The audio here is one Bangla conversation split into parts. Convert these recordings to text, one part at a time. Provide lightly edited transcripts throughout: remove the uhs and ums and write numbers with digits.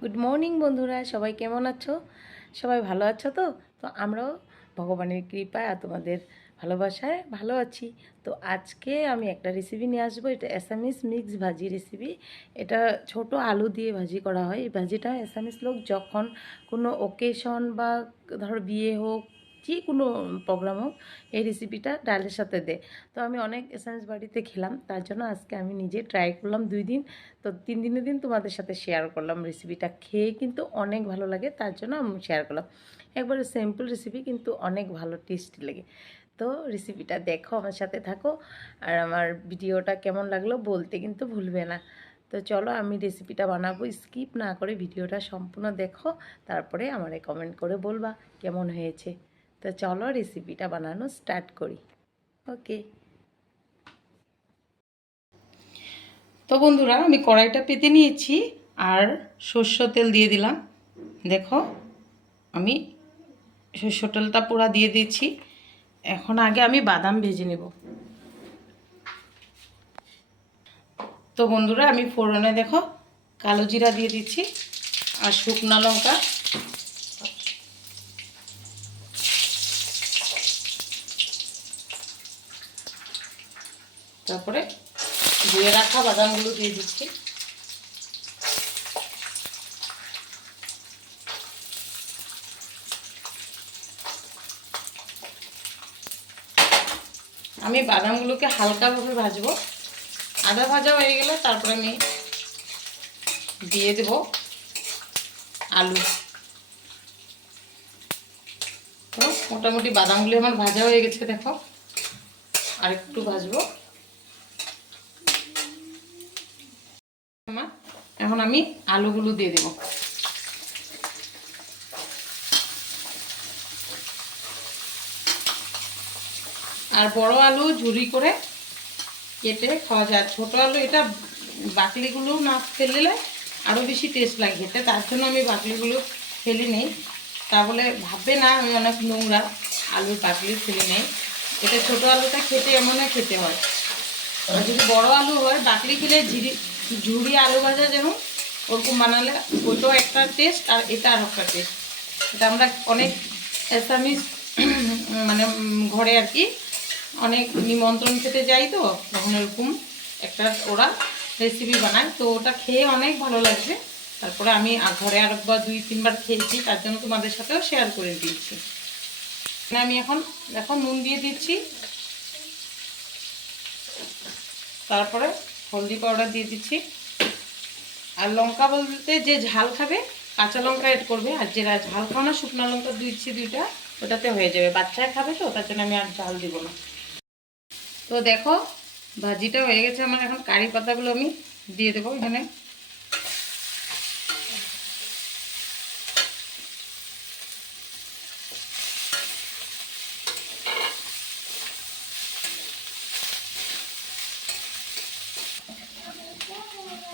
গুড মর্নিং বন্ধুরা, সবাই কেমন আছো? সবাই ভালো আছো তো? তো আমরাও ভগবানের কৃপায় আর তোমাদের ভালোবাসায় ভালো আছি। তো আজকে আমি একটা রেসিপি নিয়ে আসবো। এটা অ্যাসামিস মিক্স ভাজি রেসিপি। এটা ছোট আলু দিয়ে ভাজি করা হয়। এই ভাজিটা অ্যাসামিস লোক যখন কোনো ওকেশন বা ধরো বিয়ে হোক, যে কোনো প্রোগ্রাম হোক, এই রেসিপিটা ডালের সাথে দেয়। তো আমি অনেক অ্যাসামিস বাড়িতে খেলাম, তার জন্য আজকে আমি নিজে ট্রাই করলাম 2 দিন। তো 3 দিনের দিন তোমাদের সাথে শেয়ার করলাম রেসিপিটা। খেয়ে কিন্তু অনেক ভালো লাগে, তার জন্য আমি শেয়ার করলাম। একবারে সিম্পল রেসিপি কিন্তু অনেক ভালো টেস্টি লাগে। তো রেসিপিটা দেখো, আমার সাথে থাকো, আর আমার ভিডিওটা কেমন লাগলো বলতে কিন্তু ভুলবে না। তো চলো আমি রেসিপিটা বানাবো, স্কিপ না করে ভিডিওটা সম্পূর্ণ দেখো, তারপরে আমারে কমেন্ট করে বলবা কেমন হয়েছে। তো চলো রেসিপিটা বানানো স্টার্ট করি। ওকে। তো বন্ধুরা, আমি কড়াইটা পেতে নিয়েছি আর সর্ষ তেল দিয়ে দিলাম। দেখো, আমি সর্ষ তেলটা পুরো দিয়ে দিয়েছি। এখন আগে আমি বাদাম ভেজে নেব। তো বন্ধুরা, আমি ফোড়নে দেখো কালো জিরা দিয়ে দিচ্ছি আর শুকনো লঙ্কা, তারপরে ধুয়ে রাখা বাদামগুলো দিয়ে দিচ্ছি। আমি বাদামগুলোকে হালকাভাবে ভাজবো। আধা ভাজা হয়ে গেলে তারপরে আমি দিয়ে দেব আলু। তো মোটামুটি বাদামগুলো আমার ভাজা হয়ে গেছে, দেখো আর একটু ভাজবো। এখন আমি আলুগুলো দিয়ে দেব। আর বড় আলু ঝুরি করে কেটে খাওয়া যায়। ছোট আলু এটা বাকলিগুলো না ফেললে আরও বেশি টেস্ট লাগে খেতে, তার জন্য আমি বাকলিগুলো ফেলে নেই। তা বলে ভাববে না আমি অনেক নোংরা, আলুর বাকলি ফেলে নেই। এটা ছোট আলুটা খেতে এমন খেতে হয়। আর যদি বড় আলু হয় বাকলি ফেলে ঝুরি আলু ভাজা যেমন ওরকম বানালে ওইটাও একটা টেস্ট আর এটা আর একটা টেস্ট। এটা আমরা অনেক অ্যাসামিস মানে ঘরে আর কি অনেক নিমন্ত্রণ খেতে যাই, তো তখন এরকম একটা ওরা রেসিপি বানায়, তো ওটা খেয়ে অনেক ভালো লাগছে। তারপরে আমি ঘরে আরেকবার 2-3বার খেয়েছি, তার জন্য তোমাদের সাথেও শেয়ার করে দিচ্ছি। আমি এখন দেখো নুন দিয়ে দিচ্ছি, তারপরে হলদি পাউডার দিয়ে দিচ্ছি। আর লঙ্কা বলতে যে ঝাল খাবে কাঁচা লঙ্কা এড করবে, আর যেটা ঝাল খাও না শুকনো লঙ্কা দিচ্ছি 2টা, ওটাতে হয়ে যাবে। বাচ্চারা খাবে তো তার জন্য আমি আর ঝাল দিব না। তো দেখো ভাজিটা হয়ে গেছে আমার। এখন কারি পাতাগুলো আমি দিয়ে দেবো এখানে।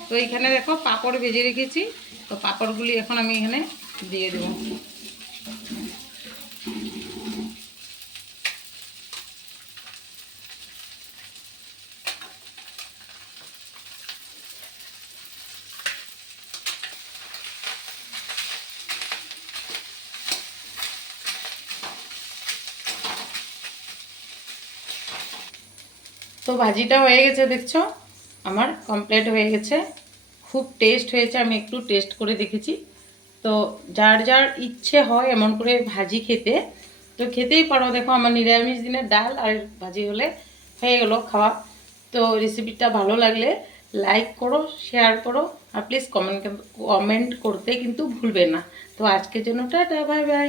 তো এখানে দেখো পাঁপড় ভেজে রেখেছি, তো পাঁপড়গুলি এখন আমি এখানে দিয়ে দেবো। তো ভাজিটা হয়ে গেছে, দেখছো আমার কমপ্লিট হয়ে গেছে। খুব টেস্ট হয়েছে, আমি একটু টেস্ট করে দেখেছি। তো যার যার ইচ্ছে হয় এমন করে ভাজি খেতে, তো খেতেই পারো। দেখো আমার নিরামিষ দিনের ডাল আর ভাজি হলে হয়ে গেল খাওয়া। তো রেসিপিটা ভালো লাগলে লাইক করো, শেয়ার করো, আর প্লিজ কমেন্ট করতে কিন্তু ভুলবে না। তো আজকের জন্য টাটা, বাই বাই।